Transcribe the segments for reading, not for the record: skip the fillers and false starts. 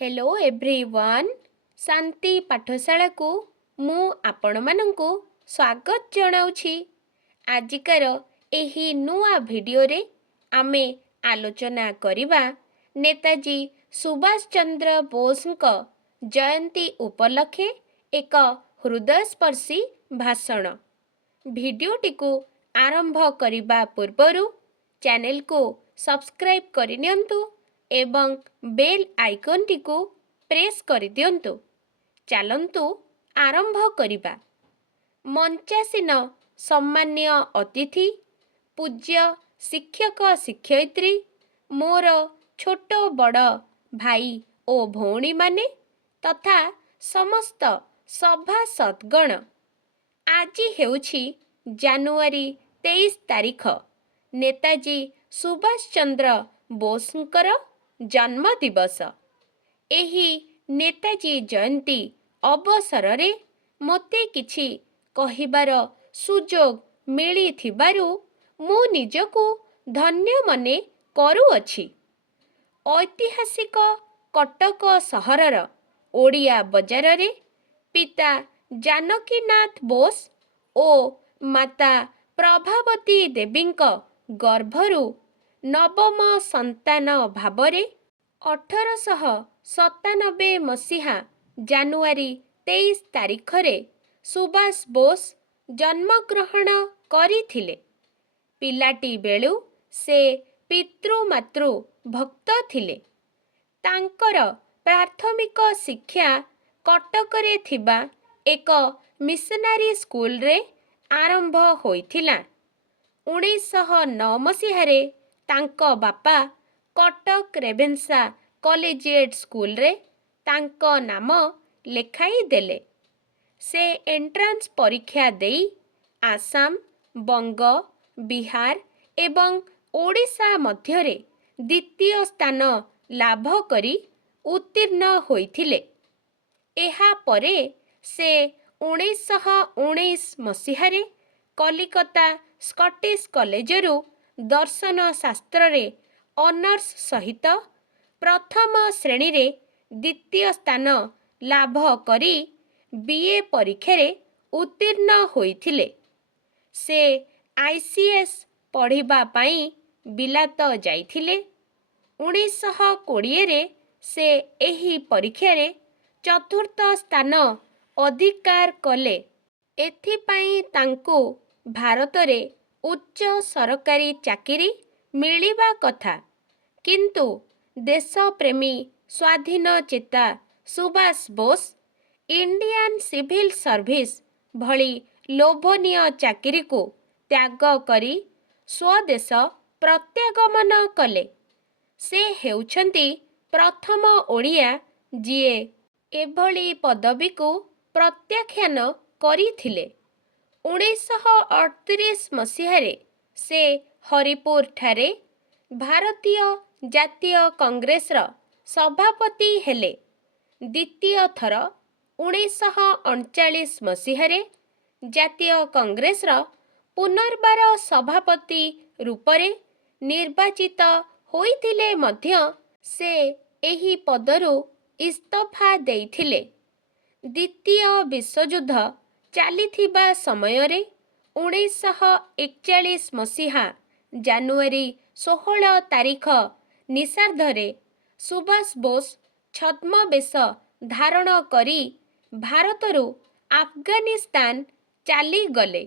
Hello everyone शांति पाठशाला को मु आपण मानंकु स्वागत जनाउछि। आजिकार एही नुआ भिडियो रे आमे आलोचना करिबा नेताजी सुभाष चंद्र बोसଙ୍କ जयंती उपलक्षे एक हृदयस्पर्शी भाषण। भिडियोटी को आरंभ करिबा पूर्वरु चैनल को सब्सक्राइब करिनियंतु एवं बेल आइकन टी को प्रेस कर दियंतु। चलंतु आरंभ करिबा। मंचासीन सम्मान्य अतिथि पूज्य शिक्षक शिक्षयित्री मोर छोट बड़ भाई ओ भौणी माने तथा समस्त सभासदगण, आज हेउछि जानुआरी 23 तारिख नेताजी सुभाष चंद्र बोसଙ୍କର जन्म दिवस। एही नेताजी जयंती अवसରରେ ମୋତେ କିଛି କହିବାର ସୁଯୋଗ ମିଳିଥିବାରୁ ମୁଁ ନିଜକୁ ଧନ୍ୟ ମନେ କରୁଅଛି। ଐତିହାସିକ କଟକ ସହରର ଓଡ଼ିଆ ବଜାରରେ ପିତା ଜାନକୀନାଥ ବୋଷ ଓ ମାତା ପ୍ରଭାବତୀ ଦେବୀଙ୍କ ଗର୍ଭରୁ ନବମ ସନ୍ତାନ ଭାବରେ 1897 ମସିହା ଜାନୁଆରୀ 23 ତାରିଖରେ ସୁଭାଷ ବୋଷ ଜନ୍ମଗ୍ରହଣ କରିଥିଲେ। ପିଲାଟି ବେଳୁ ସେ ପିତୃମାତୃ ଭକ୍ତ ଥିଲେ। ତାଙ୍କର ପ୍ରାଥମିକ ଶିକ୍ଷା କଟକରେ ଥିବା ଏକ ମିଶନାରୀ ସ୍କୁଲରେ ଆରମ୍ଭ ହୋଇଥିଲା। 1909 ମସିହାରେ ତାଙ୍କ ବାପା କଟକ ରେଭେନ୍ସା କଲେଜିଏଟ ସ୍କୁଲରେ ତାଙ୍କ ନାମ ଲେଖାଇ ଦେଲେ। ସେ ଏଣ୍ଟ୍ରାନ୍ସ ପରୀକ୍ଷା ଦେଇ ଆସାମ, ବଙ୍ଗ, ବିହାର ଏବଂ ଓଡ଼ିଶା ମଧ୍ୟରେ ଦ୍ୱିତୀୟ ସ୍ଥାନ ଲାଭ କରି ଉତ୍ତୀର୍ଣ୍ଣ ହୋଇଥିଲେ। ଏହା ପରେ ସେ 1919 ମସିହାରେ କଲିକତା ସ୍କଟିଶ କଲେଜରୁ ଦର୍ଶନ ଶାସ୍ତ୍ରରେ ଅନର୍ସ ସହିତ ପ୍ରଥମ ଶ୍ରେଣୀରେ ଦ୍ୱିତୀୟ ସ୍ଥାନ ଲାଭ କରି ବିଏ ପରୀକ୍ଷାରେ ଉତ୍ତୀର୍ଣ୍ଣ ହୋଇଥିଲେ। ସେ ଆଇସିଏସ୍ ପଢ଼ିବା ପାଇଁ ବିଲାତ ଯାଇଥିଲେ। 1920ରେ ସେ ଏହି ପରୀକ୍ଷାରେ ଚତୁର୍ଥ ସ୍ଥାନ ଅଧିକାର କଲେ। ଏଥିପାଇଁ ତାଙ୍କୁ ଭାରତରେ ଉଚ୍ଚ ସରକାରୀ ଚାକିରି ମିଳିବା କଥା, କିନ୍ତୁ ଦେଶପ୍ରେମୀ ସ୍ୱାଧୀନଚେତା Subhash Bose Indian civil service ଭଳି ଲୋଭନୀୟ ଚାକିରିକୁ ତ୍ୟାଗ କରି ସ୍ୱଦେଶ ପ୍ରତ୍ୟାଗମନ କଲେ। ସେ ହେଉଛନ୍ତି ପ୍ରଥମ ଓଡ଼ିଆ ଯିଏ ଏଭଳି ପଦବୀକୁ ପ୍ରତ୍ୟାଖ୍ୟାନ କରିଥିଲେ। 1938 ମସିହାରେ ସେ ହରିପୁର ଠାରେ ଭାରତୀୟ ଜାତୀୟ କଂଗ୍ରେସର ସଭାପତି ହେଲେ। ଦ୍ୱିତୀୟ ଥର 1939 ମସିହାରେ ଜାତୀୟ କଂଗ୍ରେସର ପୁନର୍ବାର ସଭାପତି ରୂପରେ ନିର୍ବାଚିତ ହୋଇଥିଲେ ମଧ୍ୟ ସେ ଏହି ପଦରୁ ଇସ୍ତଫା ଦେଇଥିଲେ। ଦ୍ୱିତୀୟ ବିଶ୍ୱଯୁଦ୍ଧ ଚାଲିଥିବା ସମୟରେ 1941 ମସିହା ଜାନୁଆରୀ 16 ତାରିଖ ନିଶାର୍ଦ୍ଧରେ ସୁଭାଷ ବୋଷ ଛଦ୍ମବେଶ ଧାରଣ କରି ଭାରତରୁ ଆଫଗାନିସ୍ତାନ ଚାଲିଗଲେ।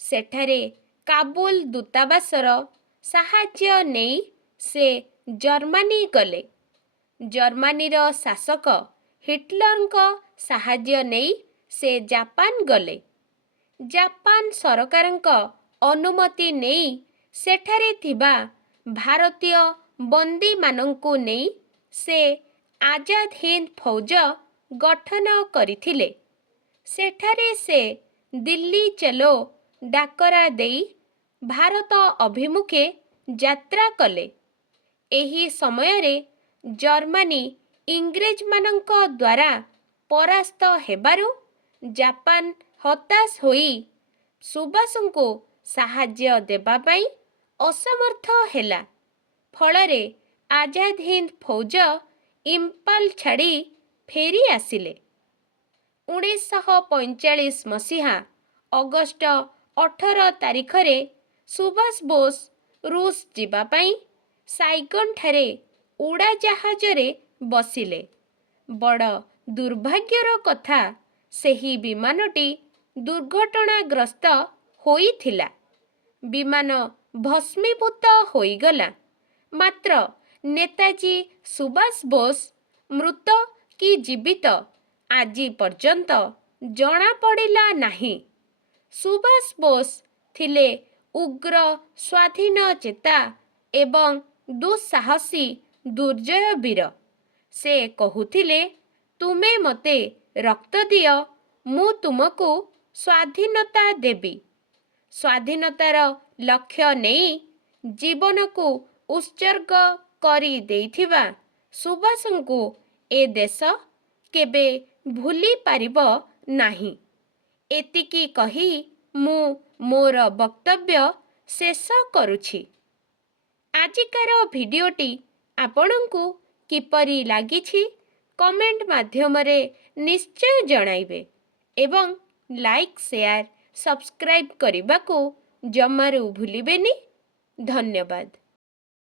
ସେଠାରେ କାବୁଲ ଦୂତାବାସର ସାହାଯ୍ୟ ନେଇ ସେ ଜର୍ମାନୀ ଗଲେ। ଜର୍ମାନୀର ଶାସକ ହିଟଲରଙ୍କ ସାହାଯ୍ୟ ନେଇ ସେ ଜାପାନ ଗଲେ। ଜାପାନ ସରକାରଙ୍କ ଅନୁମତି ନେଇ ସେଠାରେ ଥିବା ଭାରତୀୟ ବନ୍ଦୀମାନଙ୍କୁ ନେଇ ସେ ଆଜାଦ ହିନ୍ଦ ଫୌଜ ଗଠନ କରିଥିଲେ। ସେଠାରେ ସେ ଦିଲ୍ଲୀ ଚଲୋ ଡାକରା ଦେଇ ଭାରତ ଅଭିମୁଖେ ଯାତ୍ରା କଲେ। ଏହି ସମୟରେ ଜର୍ମାନୀ ଇଂରେଜମାନଙ୍କ ଦ୍ୱାରା ପରାସ୍ତ ହେବାରୁ ଜାପାନ ହତାଶ ହୋଇ ସୁଭାଷଙ୍କୁ ସାହାଯ୍ୟ ଦେବା ପାଇଁ ଅସମର୍ଥ ହେଲା। ଫଳରେ ଆଜାଦ ହିନ୍ଦ ଫୌଜ ଇମ୍ଫାଲ ଛାଡ଼ି ଫେରି ଆସିଲେ। 1945 ମସିହା ଅଗଷ୍ଟ 18 ତାରିଖରେ ସୁଭାଷ ବୋଷ ରୁଷ ଯିବା ପାଇଁ ସାଇଗନ୍ଠାରେ ଉଡ଼ାଜାହାଜରେ ବସିଲେ। ବଡ଼ ଦୁର୍ଭାଗ୍ୟର କଥା, ସେହି ବିମାନଟି ଦୁର୍ଘଟଣାଗ୍ରସ୍ତ ହୋଇଥିଲା। ବିମାନ ଭସ୍ମୀଭୂତ ହୋଇଗଲା। ମାତ୍ର ନେତାଜୀ ସୁଭାଷ ବୋଷ ମୃତ କି ଜୀବିତ ଆଜି ପର୍ଯ୍ୟନ୍ତ ଜଣାପଡ଼ିଲା ନାହିଁ। ସୁଭାଷ ବୋଷ ଥିଲେ ଉଗ୍ର ସ୍ୱାଧୀନଚେତା ଏବଂ ଦୁଃସାହସୀ ଦୁର୍ଜୟ ବୀର। ସେ କହୁଥିଲେ, ତୁମେ ମୋତେ ରକ୍ତ ଦିଅ, ମୁଁ ତୁମକୁ ସ୍ୱାଧୀନତା ଦେବି। ସ୍ୱାଧୀନତାର ଲକ୍ଷ୍ୟ ନେଇ ଜୀବନକୁ ଉତ୍ସର୍ଗ କରି ଦେଇଥିବା ସୁଭାଷଙ୍କୁ ଏ ଦେଶ କେବେ ଭୁଲି ପାରିବ ନାହିଁ। ଏତିକି କହି ମୁଁ ମୋର ବକ୍ତବ୍ୟ ଶେଷ କରୁଛି। ଆଜିକାର ଭିଡ଼ିଓଟି ଆପଣଙ୍କୁ କିପରି ଲାଗିଛି କମେଣ୍ଟ ମାଧ୍ୟମରେ ନିଶ୍ଚୟ ଜଣାଇବେ ଏବଂ ଲାଇକ୍, ସେୟାର, ସବସ୍କ୍ରାଇବ୍ କରିବାକୁ ଜମାରୁ ଭୁଲିବେନି। ଧନ୍ୟବାଦ।